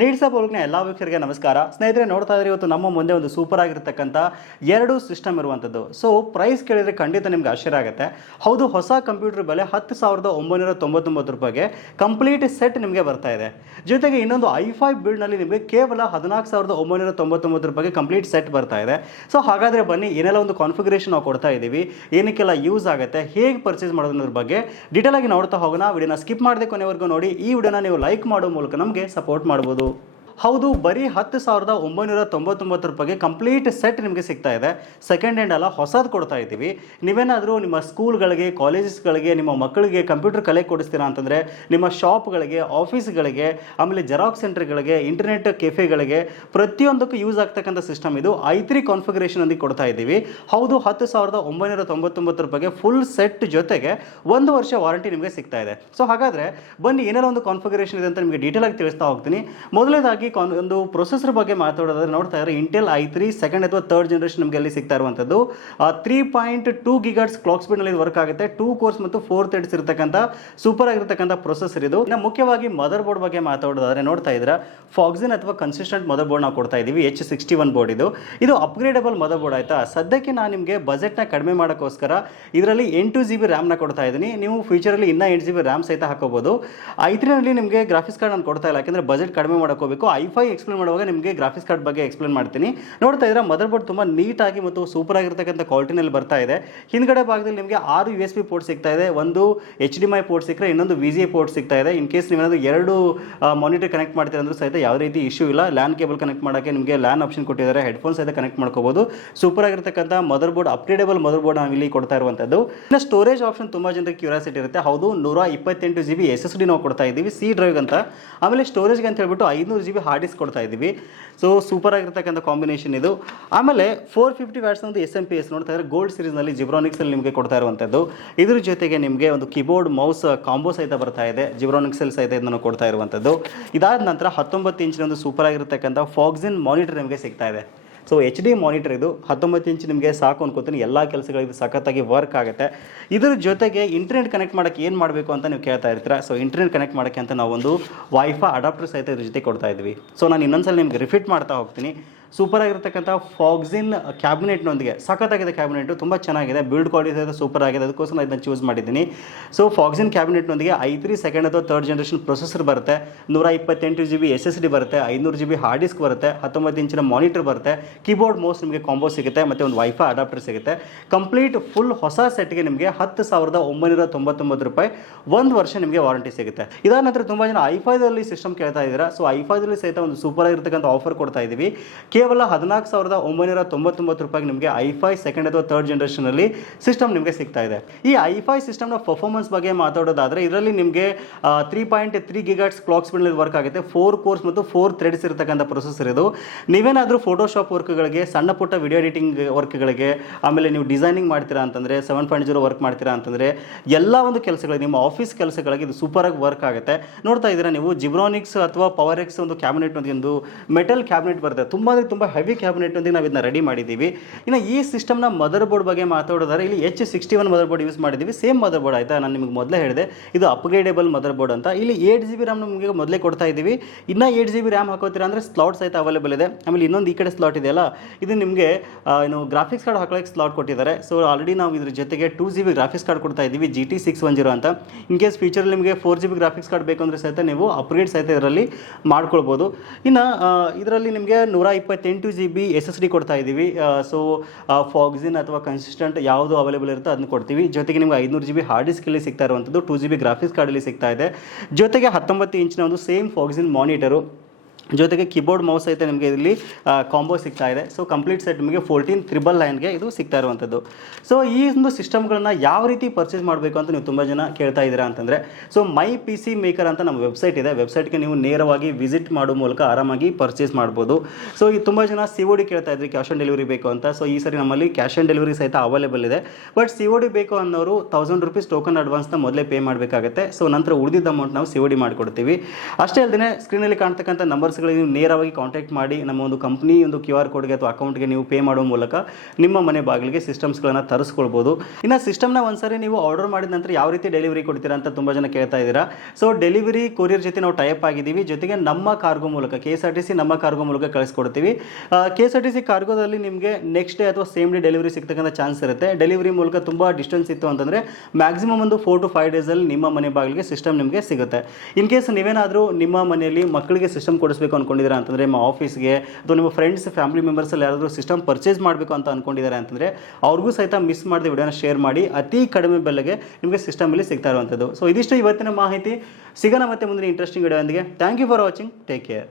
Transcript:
Needs ಬೋಲ್ಗ್ನ ಎಲ್ಲ ವೀಕ್ಷಕರಿಗೆ ನಮಸ್ಕಾರ. ಸ್ನೇಹಿತರೆ, ನೋಡ್ತಾ ಇದ್ರೆ ಇವತ್ತು ನಮ್ಮ ಮುಂದೆ ಒಂದು ಸೂಪರ್ ಆಗಿರ್ತಕ್ಕಂಥ ಎರಡು ಸಿಸ್ಟಮ್ ಇರುವಂಥದ್ದು. ಸೊ ಪ್ರೈಸ್ ಕೇಳಿದರೆ ಖಂಡಿತ ನಿಮ್ಗೆ ಆಶ್ಚರ್ಯ ಆಗುತ್ತೆ. ಹೌದು, ಹೊಸ ಕಂಪ್ಯೂಟರ್ ಬೆಲೆ ಹತ್ತು ಸಾವಿರದ ಒಂಬೈನೂರ ತೊಂಬತ್ತೊಂಬತ್ತು ರೂಪಾಯಿಗೆ ಕಂಪ್ಲೀಟ್ ಸೆಟ್ ನಿಮಗೆ ಬರ್ತಾ ಇದೆ. ಜೊತೆಗೆ ಇನ್ನೊಂದು ಐ ಫೈವ್ ಬಿಲ್ಡ್ನಲ್ಲಿ ನಿಮಗೆ ಕೇವಲ ಹದಿನಾಲ್ಕು ಸಾವಿರದ ಒಂಬೈನೂರ ತೊಂಬತ್ತೊಂಬತ್ತು ರೂಪಾಯಿಗೆ ಕಂಪ್ಲೀಟ್ ಸೆಟ್ ಬರ್ತಾ ಇದೆ. ಸೊ ಹಾಗಾದರೆ ಬನ್ನಿ, ಏನೆಲ್ಲ ಒಂದು ಕಾನ್ಫಿಗರೇಷನ್ ನಾವು ಕೊಡ್ತಾ ಇದ್ದೀವಿ, ಏನಕ್ಕೆಲ್ಲ ಯೂಸ್ ಆಗುತ್ತೆ, ಹೇಗೆ ಪರ್ಚೇಸ್ ಮಾಡೋದ್ರ ಬಗ್ಗೆ ಡೀಟೇಲ್ ಆಗಿ ನೋಡ್ತಾ ಹೋಗೋಣ. ವಿಡಿಯೋನ ಸ್ಕಿಪ್ ಮಾಡದೆ ಕೊನೆವರೆಗೂ ನೋಡಿ. ಈ ವಿಡಿಯೋನ ನೀವು ಲೈಕ್ ಮಾಡೋ ಮೂಲಕ ನಮಗೆ ಸಪೋರ್ಟ್ ಮಾಡ್ಬೋದು. と ಹೌದು, ಬರೀ ಹತ್ತು ಸಾವಿರದ ಒಂಬೈನೂರ ತೊಂಬತ್ತೊಂಬತ್ತು ರೂಪಾಯಿಗೆ ಕಂಪ್ಲೀಟ್ ಸೆಟ್ ನಿಮಗೆ ಸಿಗ್ತಾ ಇದೆ. ಸೆಕೆಂಡ್ ಹ್ಯಾಂಡ್ ಅಲ್ಲ, ಹೊಸದು ಕೊಡ್ತಾ ಇದ್ದೀವಿ. ನೀವೇನಾದರೂ ನಿಮ್ಮ ಸ್ಕೂಲ್ಗಳಿಗೆ ಕಾಲೇಜಸ್ಗಳಿಗೆ ನಿಮ್ಮ ಮಕ್ಕಳಿಗೆ ಕಂಪ್ಯೂಟರ್ ಕಲೆ ಕೊಡಿಸ್ತೀರಾ ಅಂತಂದರೆ, ನಿಮ್ಮ ಶಾಪ್ಗಳಿಗೆ ಆಫೀಸ್ಗಳಿಗೆ ಆಮೇಲೆ ಜೆರಾಕ್ಸ್ ಸೆಂಟರ್ಗಳಿಗೆ ಇಂಟರ್ನೆಟ್ ಕೆಫೆಗಳಿಗೆ ಪ್ರತಿಯೊಂದಕ್ಕೂ ಯೂಸ್ ಆಗ್ತಕ್ಕಂಥ ಸಿಸ್ಟಮ್ ಇದು. ಐ ತ್ರೀ ಕಾನ್ಫಿಗರೇಷನ್ ಅಲ್ಲಿ ಕೊಡ್ತಾ ಇದ್ದೀವಿ. ಹೌದು, ಹತ್ತು ಸಾವಿರದ ಒಂಬೈನೂರ ತೊಂಬತ್ತೊಂಬತ್ತು ರೂಪಾಯಿಗೆ ಫುಲ್ ಸೆಟ್ ಜೊತೆಗೆ ಒಂದು ವರ್ಷ ವಾರಂಟಿ ನಿಮಗೆ ಸಿಗ್ತಾ ಇದೆ. ಸೊ ಹಾಗಾದರೆ ಬನ್ನಿ ಏನಾರ ಒಂದು ಕಾನ್ಫಿಗರೇಷನ್ ಇದೆ ಅಂತ ನಿಮಗೆ ಡೀಟೇಲ್ ಆಗಿ ತಿಳಿಸ್ತಾ ಹೋಗ್ತೀನಿ. ಮೊದಲನೇದಾಗಿ ಕಾನ್ ಒಂದು ಪ್ರೊಸೆಸರ್ ಬಗ್ಗೆ ಮಾತಾಡೋದಾದ್ರೆ ನೋಡ್ತಾ ಇದ್ದಾರೆ ಇಂಟೆಲ್ ಐ ತ್ರೀ ಸೆಕೆಂಡ್ ಅಥವಾ ಥರ್ಡ್ ಜನರೇಷನ್ ನಮಗೆ ಅಲ್ಲಿ ಸಿಗ್ತಾ ಇರುವಂಥದ್ದು. Three point two gigahertz clock ಸ್ಪೀಡ್ನಲ್ಲಿ work ಆಗುತ್ತೆ. ಟೂ ಕೋರ್ಸ್ ಮತ್ತು ಫೋರ್ ಥ್ರೆಡ್ಸ್ ಇರತಕ್ಕಂಥ ಸೂಪರ್ ಆಗಿರತಕ್ಕಂಥ ಪ್ರೊಸೆಸರ್ ಇದು. ಇನ್ನು ಮುಖ್ಯವಾಗಿ ಮದರ್ ಬೋರ್ಡ್ ಬಗ್ಗೆ ಮಾತಾಡೋದಾದ್ರೆ ನೋಡ್ತಾ ಇದ್ದೀರಾ ಫಾಕ್ಸಿನ್ ಅಥವಾ ಕನ್ಸಿಸ್ಟೆಂಟ್ ಮದರ್ ಬೋರ್ಡ್ ನಾವು ಕೊಡ್ತಾ ಇದ್ದೀವಿ ಎಚ್ ಸಿಕ್ಸ್ಟಿ ಒನ್ ಬೋರ್ಡ್ ಇದು. ಇದು ಅಪ್ಗ್ರೇಡಬಲ್ ಮದರ್ ಬೋರ್ಡ್ ಆಯ್ತಾ? ಸದ್ಯಕ್ಕೆ ನಾನು ನಿಮಗೆ ಬಜೆಟ್ನ ಕಡಿಮೆ ಮಾಡೋಕ್ಕೋಸ್ಕರ ಇದರಲ್ಲಿ ಎಂಟು ಜಿ ಬಿ ರ್ಯಾಮ್ನ ಕೊಡ್ತಾ ಇದ್ದೀನಿ. ನೀವು ಫ್ಯೂಚರಲ್ಲಿ ಇನ್ನೂ ಎಂಟು ಜಿ ಬಿ ರ್ಯಾಮ್ ಸಹಿತ ಹಾಕೋಬೋದು. ಐ ನಿಮಗೆ ಗ್ರಾಫಿಕ್ಸ್ ಕಾರ್ಡ್ ನಾನು ಕೊಡ್ತಾ ಇಲ್ಲ, ಯಾಕಂದ್ರೆ ಬಜೆಟ್ ಕಡಿಮೆ ಮಾಡ್ಕೋಬೇಕು ಐ ಫೈ ಎಕ್ಸ್ಪ್ಲೇನ್ ಮಾಡುವಾಗ ನಿಮಗೆ ಗ್ರಾಫಿಕ್ಸ್ ಕಾರ್ಡ್ ಬಗ್ಗೆ ಎಕ್ಸ್ಪ್ಲೇನ್ ಮಾಡ್ತೀನಿ. ನೋಡ್ತಾ ಇದ್ರೆ ಮದರ್ ಬೋರ್ಡ್ ತುಂಬ ನೀಟಾಗಿ ಮತ್ತು ಸೂಪರ್ ಆಗಿರ್ತಕ್ಕಂಥ ಕ್ವಾಲಿಟಿನಲ್ಲಿ ಬರ್ತಾ ಇದೆ. ಹಿಂದ್ಗಡೆ ಭಾಗದಲ್ಲಿ ನಿಮಗೆ ಆರು ಯು ಎಸ್ ಪಿ ಪೋರ್ಟ್ ಸಿಗ್ತಾ ಇದೆ. ಒಂದು ಎಚ್ ಡಿ ಮೈ ಪೋರ್ಟ್ ಸಿಕ್ಕರೆ ಇನ್ನೊಂದು ವಿ ಜಿ ಪೋರ್ಟ್ ಸಿಗ್ತಾ ಇದೆ. ಇನ್ ಕೇಸ್ ನೀವೇನಾದ್ರು ಎರಡು ಮಾನಿಟರ್ ಕನೆಕ್ಟ್ ಮಾಡ್ತೀರ ಅಂದ್ರೂ ಸಹಿತ ಯಾವುದೇ ರೀತಿ ಇಶ್ಯೂ ಇಲ್ಲ. ಲ್ಯಾನ್ ಕೇಬಲ್ ಕನೆಕ್ಟ್ ಮಾಡೋಕ್ಕೆ ನಿಮಗೆ ಲ್ಯಾನ್ ಆಪ್ಷನ್ ಕೊಟ್ಟಿದ್ದಾರೆ. ಹೆಡ್ಫೋನ್ ಸಹಿತ ಕನೆಕ್ಟ್ ಮಾಡ್ಕೋಬಹುದು ಸೂಪರ್ ಆಗಿರ್ತಕ್ಕಂಥ motherboard upgradable motherboard ನಾವು ಇಲ್ಲಿ ಕೊಡ್ತಾ ಇರುವಂಥದ್ದು. ಇನ್ನು ಸ್ಟೋರೇಜ್ ಆಪ್ಷನ್ ತುಂಬ ಜನರಿಗೆ ಕ್ಯೂರಿಯಾಸಿಟಿ ಇರುತ್ತೆ. ಹೌದು, ನೂರ ಇಪ್ಪತ್ತೆಂಟು G B S S D ನಾವು ಕೊಡ್ತಾ ಇದ್ದೀವಿ. ಸಿ ಡ್ರೈವ್ ಅಂತ ಆಮೇಲೆ ಸ್ಟೋರೇಜ್ಗೆ ಅಂತ ಹೇಳ್ಬಿಟ್ಟು ಐನೂರು ಜಿ ಬಿ ಹಾರ್ಡ್ ಡಿಸ್ಕ್ ಕೊಡ್ತಾ ಇದ್ದೀವಿ. ಸೊ ಸೂಪರ್ ಆಗಿರ್ತಕ್ಕಂಥ ಕಾಂಬಿನೇಷನ್ ಇದು. ಆಮೇಲೆ ಫೋರ್ ಫಿಫ್ಟಿ ವ್ಯಾಟ್ಸ್ ಒಂದು ಎಸ್ ಎಂ ಪಿ ಎಸ್ ನೋಡ್ತಾ ಇದ್ರೆ ಗೋಲ್ಡ್ ಸೀರೀಸ್ನಲ್ಲಿ ಜಿಬ್ರಾನಿಕ್ಸಲ್ಲಿ ನಿಮಗೆ ಕೊಡ್ತಾ ಇರುವಂಥದ್ದು. ಇದ್ರ ಜೊತೆಗೆ ನಿಮಗೆ ಒಂದು ಕೀಬೋರ್ಡ್ ಮೌಸ್ ಕಾಂಬೋ ಸಹಿತ ಬರ್ತಾ ಇದೆ. ಜಿಬ್ರಾನಿಕ್ಸಲ್ಲಿ ಸಹಿತ ಇದನ್ನು ಕೊಡ್ತಾ ಇರುವಂಥದ್ದು. ಇದಾದ ನಂತರ ಹತ್ತೊಂಬತ್ತು ಇಂಚಿನ ಒಂದು ಸೂಪರ್ ಆಗಿರ್ತಕ್ಕಂಥ ಫಾಕ್ಸಿನ್ ಮಾನಿಟರ್ ನಿಮಗೆ ಸಿಗ್ತಾ ಇದೆ. ಸೊ ಎಚ್ ಡಿ ಮಾನಿಟರ್ ಇದು ಹತ್ತೊಂಬತ್ತು ಇಂಚ್ ನಿಮಗೆ ಸಾಕು ಅನ್ಕೋತೀನಿ. ಎಲ್ಲ ಕೆಲಸಗಳಿಗೂ ಸಖತ್ತಾಗಿ ವರ್ಕ್ ಆಗುತ್ತೆ. ಇದ್ರ ಜೊತೆಗೆ ಇಂಟರ್ನೆಟ್ ಕನೆಕ್ಟ್ ಮಾಡೋಕ್ಕೆ ಏನು ಮಾಡಬೇಕು ಅಂತ ನೀವು ಕೇಳ್ತಾ ಇರ್ತೀರಾ? ಸೊ ಇಂಟರ್ನೆಟ್ ಕನೆಕ್ಟ್ ಮಾಡೋಕ್ಕೆ ಅಂತ ನಾವು ಒಂದು ವೈಫೈ ಅಡಾಪ್ಟರ್ ಸಹಿತ ಇದ್ರ ಜೊತೆ ಕೊಡ್ತಾ ಇದ್ವಿ. ಸೊ ನಾನು ಇನ್ನೊಂದ್ಸಲ ನಿಮ್ಗೆ ರಿಪೀಟ್ ಮಾಡ್ತಾ ಹೋಗ್ತೀನಿ. ಸೂಪರ್ ಆಗಿರತಕ್ಕಂಥ ಫಾಕ್ಸಿನ್ ಕ್ಯಾಬಿನೆಟ್ನೊಂದಿಗೆ ಸಖತ್ತಾಗಿದೆ ಕ್ಯಾಬಿನೆಟ್ ತುಂಬ ಚೆನ್ನಾಗಿದೆ. ಬಿಲ್ಡ್ ಕ್ವಾಲಿಟಿ ಸೂಪರ್ ಆಗಿದೆ. ಅದಕ್ಕೋಸ್ಕರ ಇದನ್ನು ಚೂಸ್ ಮಾಡಿದ್ದೀನಿ. ಸೊ ಫಾಕ್ಸಿನ್ ಕ್ಯಾಬಿನೆಟ್ನೊಂದಿಗೆ ಐ ತ್ರೀ ಸೆಕೆಂಡ್ ಅಥವಾ ಥರ್ಡ್ ಜನರೇಷನ್ ಪ್ರೊಸೆಸರ್ ಬರುತ್ತೆ. ನೂರ ಇಪ್ಪತ್ತೆಂಟು G B S S D ಬರುತ್ತೆ. ಐನೂರು ಜಿ ಬಿ ಹಾರ್ಡ್ ಡಿಸ್ಕ್ ಬರುತ್ತೆ. ಹತ್ತೊಂಬತ್ತು ಇಂಚಿನ ಮಾನಿಟರ್ ಬರುತ್ತೆ. ಕೀಬೋರ್ಡ್ ಮೌಸ್ ನಿಮಗೆ ಕಾಂಬೋ ಸಿಗುತ್ತೆ. ಮತ್ತು ಒಂದು ವೈಫೈ ಅಡಾಪ್ಟರ್ ಸಿಗುತ್ತೆ. ಕಂಪ್ಲೀಟ್ ಫುಲ್ ಹೊಸ ಸೆಟ್ಗೆ ನಿಮಗೆ ಹತ್ತು ಸಾವಿರದ ಒಂಬೈನೂರ ತೊಂಬತ್ತೊಂಬತ್ತು ರೂಪಾಯಿ ಒಂದು ವರ್ಷ ನಿಮಗೆ ವಾರಂಟಿ ಸಿಗುತ್ತೆ. ಇದಾದ ನಂತರ ತುಂಬ ಜನ ಐಫೈದಲ್ಲಿ ಸಿಸ್ಟಮ್ ಕೇಳ್ತಾ ಇದ್ದೀರಾ. ಸೊ ಐಫೈದಲ್ಲಿ ಸಹಿತ ಒಂದು ಸೂಪರ್ ಆಗಿರ್ತಕ್ಕಂಥ ಆಫರ್ ಕೊಡ್ತಾ ಇದ್ದೀವಿ ಕೇವಲ ಹದಿನಾಲ್ಕು ಸಾವಿರದ ಒಂಬೈನೂರ ತೊಂಬತ್ತೊಂಬತ್ತು ರೂಪಾಯಿಗೆ ನಿಮಗೆ ಐಫೈ ಸೆಕೆಂಡ್ ಅಥವಾ ಥರ್ಡ್ ಜನರೇಷನಲ್ಲಿ ಸಿಸ್ಟಮ್ ನಿಮಗೆ ಸಿಗ್ತಾ ಇದೆ. ಈ ಐಫೈ ಸಿಸ್ಟಮ್ನ ಪರ್ಫಾರ್ಮೆನ್ಸ್ ಬಗ್ಗೆ ಮಾತಾಡೋದಾದರೆ ಇದರಲ್ಲಿ ನಿಮಗೆ three point three gigahertz clock ಸ್ಪೀಡ್ನಲ್ಲಿ work ಆಗುತ್ತೆ. ಫೋರ್ ಕೋರ್ಸ್ ಮತ್ತು ಫೋರ್ ಥ್ರೆಡ್ಸ್ ಇರತಕ್ಕಂಥ ಪ್ರೊಸೆಸರ್ ಇದು. ನೀವೇನಾದರೂ ಫೋಟೋಶಾಪ್ ವರ್ಕ್ಗಳಿಗೆ ಸಣ್ಣ ಪುಟ್ಟ ವಿಡಿಯೋ ಎಡಿಟಿಂಗ್ ವರ್ಕ್ಗಳಿಗೆ ಆಮೇಲೆ ನೀವು ಡಿಸೈನಿಂಗ್ ಮಾಡ್ತೀರಾ ಅಂತಂದರೆ ಸೆವೆನ್ ಪಾಯಿಂಟ್ ಜೀರೋ ವರ್ಕ್ ಮಾಡ್ತೀರಾ ಅಂತಂದರೆ, ಎಲ್ಲ ಒಂದು ಕೆಲಸಗಳಿಗೆ, ನಿಮ್ಮ ಆಫೀಸ್ ಕೆಲಸಗಳಿಗೆ ಇದು ಸೂಪರಾಗಿ ವರ್ಕ್ ಆಗುತ್ತೆ. ನೋಡ್ತಾ ಇದ್ದೀರಾ ನೀವು ಜಿಬ್ರಾನಿಕ್ಸ್ ಅಥವಾ ಪವರ್ ಎಕ್ಸ್ ಒಂದು ಕ್ಯಾಬಿನೆಟ್ ಒಂದು ಮೆಟಲ್ ಕ್ಯಾಬಿನೆಟ್ ಬರುತ್ತೆ ತುಂಬ ಅಂದರೆ ತುಂಬ ಹೆವಿ ಕ್ಯಾಬಿನೆಟ್ ಒಂದಿಗೆ ನಾವು ಇದನ್ನ ರೆಡಿ ಮಾಡಿದ್ದೀವಿ. ಇನ್ನು ಈ ಸಿಸ್ಟಮ್ನ ಮದರ್ ಬೋರ್ಡ್ ಬಗ್ಗೆ ಮಾತಾಡೋದಾದ್ರೆ, ಇಲ್ಲಿ H sixty one motherboard use ಮಾಡಿದ್ದೀವಿ. ಸೇಮ್ ಮದರ್ ಬೋರ್ಡ್ ಆಯಿತಾ? ನಾನು ನಿಮಗೆ ಮೊದಲೇ ಹೇಳಿದೆ. ಇದು ಅಪ್ಗ್ರೇಡೇಬಲ್ ಮದರ್ ಬೋರ್ಡ್ ಅಂತ. ಇಲ್ಲಿ ಏಟ್ ಜಿ ಬಿ ರ್ಯಾಮ್ ನಮಗೆ ಮೊದಲೇ ಕೊಡ್ತಾ ಇದ್ದೀವಿ. ಇನ್ನೂ ಏಟ್ ಜಿ ಬಿ ರ್ಯಾಮ್ ಹಾಕೋತೀರಾ ಅಂದರೆ ಸ್ಲಾಟ್ಸ್ ಸಹಿತ ಅವೈಲೇಬಲ್ ಇದೆ. ಆಮೇಲೆ ಇನ್ನೊಂದು ಈ ಕಡೆ ಸ್ಲಾಟ್ ಇದೆಯಲ್ಲ ಇದು ನಿಮಗೆ ಏನು ಗ್ರಾಫಿಕ್ಸ್ ಕಾರ್ಡ್ ಹಾಕೋಕ್ಕೆ ಸ್ಲಾಟ್ ಕೊಟ್ಟಿದ್ದಾರೆ. ಸೊ ಆಲ್ರೆಡಿ ನಾವು ಇದ್ರ ಜೊತೆಗೆ two G B graphics card ಕೊಡ್ತಾ ಇದ್ದೀವಿ G T six one zero ಅಂತ. ಇನ್ ಕೇಸ್ ಫ್ಯೂಚರ್ ನಿಮಗೆ four G B graphics card ಬೇಕಂದ್ರೆ ಸಹಿತ ನೀವು ಅಪ್ಗ್ರೇಡ್ ಸಹಿತ ಇದರಲ್ಲಿ ಮಾಡ್ಕೊಳ್ಬೋದು. ಇನ್ನು ಇದರಲ್ಲಿ ನಿಮಗೆ ನೂರ ಇಪ್ಪತ್ತೆಂಟು G B S S D ಕೊಡ್ತಾ ಇದ್ದೀವಿ. ಸೊ ಫಾಕ್ಸಿನ್ ಅಥವಾ ಕನ್ಸಿಸ್ಟೆಂಟ್ ಯಾವುದು ಅವೈಲೇಬಲ್ ಇರುತ್ತೋ ಅದನ್ನು ಕೊಡ್ತೀವಿ. ಜೊತೆಗೆ ನಿಮಗೆ ಐನೂರು ಜಿ ಬಿ ಹಾರ್ಡ್ ಡಿಸ್ಕಲ್ಲಿ ಸಿಗ್ತಾ ಇರುವಂಥದ್ದು ಟೂ ಜಿ ಬಿ ಗ್ರಾಫಿಕ್ಸ್ ಕಾರ್ಡಲ್ಲಿ ಸಿಗ್ತಾ ಇದೆ. ಜೊತೆಗೆ ಹತ್ತೊಂಬತ್ತು ಇಂಚಿನ ಒಂದು ಸೇಮ್ ಫಾಕ್ಸಿನ್ ಮಾನಿಟರು ಜೊತೆಗೆ ಕೀಬೋರ್ಡ್ ಮೌಸ್ ಸಹಿತ ನಿಮಗೆ ಇಲ್ಲಿ ಕಾಂಬೋ ಸಿಗ್ತಾ ಇದೆ. ಸೊ ಕಂಪ್ಲೀಟ್ ಸೆಟ್ ನಿಮಗೆ ಫೋರ್ಟೀನ್ ತ್ರಿಬಲ್ ಲೈನ್ಗೆ ಇದು ಸಿಗ್ತಾ ಇರುವಂಥದ್ದು. ಸೊ ಈ ಒಂದು ಸಿಸ್ಟಮ್ಗಳನ್ನ ಯಾವ ರೀತಿ ಪರ್ಚೇಸ್ ಮಾಡಬೇಕು ಅಂತ ನೀವು ತುಂಬ ಜನ ಕೇಳ್ತಾ ಇದ್ದೀರಾ ಅಂತಂದರೆ so my P C maker ಅಂತ ನಮ್ಮ ವೆಬ್ಸೈಟ್ ಇದೆ. ವೆಬ್ಸೈಟ್ಗೆ ನೀವು ನೇರವಾಗಿ ವಿಸಿಟ್ ಮಾಡೋ ಮೂಲಕ ಆರಾಮಾಗಿ ಪರ್ಚೇಸ್ ಮಾಡ್ಬೋದು. ಸೊ ಈ ತುಂಬ ಜನ ಸಿ ಒ ಡಿ ಕೇಳ್ತಾ ಇದ್ರಿ ಕ್ಯಾಶ್ ಆನ್ ಡೆಲಿವರಿ ಬೇಕು ಅಂತ. ಸೊ ಈ ಸರಿ ನಮ್ಮಲ್ಲಿ ಕ್ಯಾಶ್ ಆನ್ ಡೆಲಿವರಿ ಸಹಿತ ಅವೈಲೇಬಲ್ ಇದೆ. ಬಟ್ ಸಿ ಓ ಡಿ ಬೇಕು ಅನ್ನೋರು ತೌಸಂಡ್ ರುಪೀಸ್ ಟೋಕನ್ ಅಡ್ವಾನ್ಸ್ನ ಮೊದಲೇ ಪೇ ಮಾಡಬೇಕಾಗುತ್ತೆ. ಸೊ ನಂತರ ಉಳಿದಿದ್ದ ಅಮೌಂಟ್ ನಾವು ಸಿ ಒ ಡಿ ಮಾಡಿಕೊಡ್ತೀವಿ. ಅಷ್ಟೇ ಅಲ್ಲದೆ ಸ್ಕ್ರೀನಲ್ಲಿ ಕಾಣ್ತಕ್ಕಂಥ ನಂಬರ್ಸ್ ಕಸ್ಟಮರ್ಸ್ಗಳಿಗೆ ನೀವು ನೇರವಾಗಿ ಕಾಂಟ್ಯಾಕ್ಟ್ ಮಾಡಿ ನಮ್ಮ ಒಂದು ಕಂಪ್ನಿ ಒಂದು ಕ್ಯೂ ಆರ್ ಕೋಡ್ಗೆ ಅಥವಾ ಅಕೌಂಟ್ಗೆ ನೀವು ಪೇ ಮಾಡುವ ಮೂಲಕ ನಿಮ್ಮ ಮನೆ ಬಾಗಿಲಿಗೆ ಸಿಸ್ಟಮ್ಸ್ಗಳನ್ನು ತರಿಸ್ಕೊಳ್ಬೋದು. ಇನ್ನು ಸಿಸ್ಟಮ್ನ ಒಂದ್ಸರಿ ನೀವು ಆರ್ಡರ್ ಮಾಡಿದ ನಂತರ ಯಾವ ರೀತಿ ಡೆಲಿವರಿ ಕೊಡ್ತೀರಾ ಅಂತ ತುಂಬ ಜನ ಕೇಳ್ತಾ ಇದ್ದೀರಾ. ಸೊ ಡೆಲಿವರಿ ಕೊರಿಯರ್ ಜೊತೆ ನಾವು ಟೈಪ್ ಆಗಿದ್ದೀವಿ. ಜೊತೆಗೆ ನಮ್ಮ ಕಾರ್ಗೋ ಮೂಲಕ K S R T C ನಮ್ಮ ಕಾರ್ಗೋ ಮೂಲಕ ಕಳಿಸ್ಕೊಡ್ತೀವಿ. K S R T C ಕಾರ್ಗೋದಲ್ಲಿ ನಿಮಗೆ ನೆಕ್ಸ್ಟ್ ಡೇ ಅಥವಾ ಸೇಮ್ ಡೇ ಡೆಲಿವರಿ ಸಿಗ್ತಕ್ಕಂಥ ಚಾನ್ಸ್ ಇರುತ್ತೆ. ಡೆಲಿವರಿ ಮೂಲಕ ತುಂಬ ಡಿಸ್ಟೆನ್ಸ್ ಇತ್ತು ಅಂತಂದರೆ ಮ್ಯಾಕ್ಸಿಮಮ್ ಒಂದು ಫೋರ್ ಟು ಫೈವ್ ಡೇಸಲ್ಲಿ ನಿಮ್ಮ ಮನೆ ಬಾಗಿಲಿಗೆ ಸಿಸ್ಟಮ್ ನಿಮಗೆ ಸಿಗುತ್ತೆ. ಇನ್ ಕೇಸ್ ನೀವೇನಾದರೂ ನಿಮ್ಮ ಮನೆಯಲ್ಲಿ ಮಕ್ಕಳಿಗೆ ಸಿಸ್ಟಮ್ ಕೊಡಿಸ್ಬೇಕು ಅಂದ್ಕೊಂಡಿದ್ದೀರಾ ಅಂತಂದರೆ ನಿಮ್ಮ ಆಫೀಸ್ಗೆ ಅಥವಾ ನಿಮ್ಮ ಫ್ರೆಂಡ್ಸ್ ಫ್ಯಾಮಿಲಿ ಮೆಂಬರ್ಸಲ್ಲಿ ಯಾರಾದರೂ ಸಿಸ್ಟಮ್ ಪರ್ಚೇಸ್ ಮಾಡಬೇಕು ಅಂತ ಅಂದ್ಕೊಂಡಿದ್ದಾರೆ ಅಂತಂದರೆ ಅವ್ರಿಗೂ ಸಹಿತ ಮಿಸ್ ಮಾಡಿದ ವಿಡಿಯೋನ ಶೇರ್ ಮಾಡಿ ಅತಿ ಕಡಿಮೆ ಬೆಲೆಗೆ ನಿಮಗೆ ಸಿಸ್ಟಮಲ್ಲಿ ಸಿಗ್ತಾ ಇರುವಂಥದ್ದು ಸೊ ಇದಿಷ್ಟು ಇವತ್ತಿನ ಮಾಹಿತಿ. ಸಿಗೋಣ ಮತ್ತೆ ಮುಂದಿನ interesting video thank you for watching take care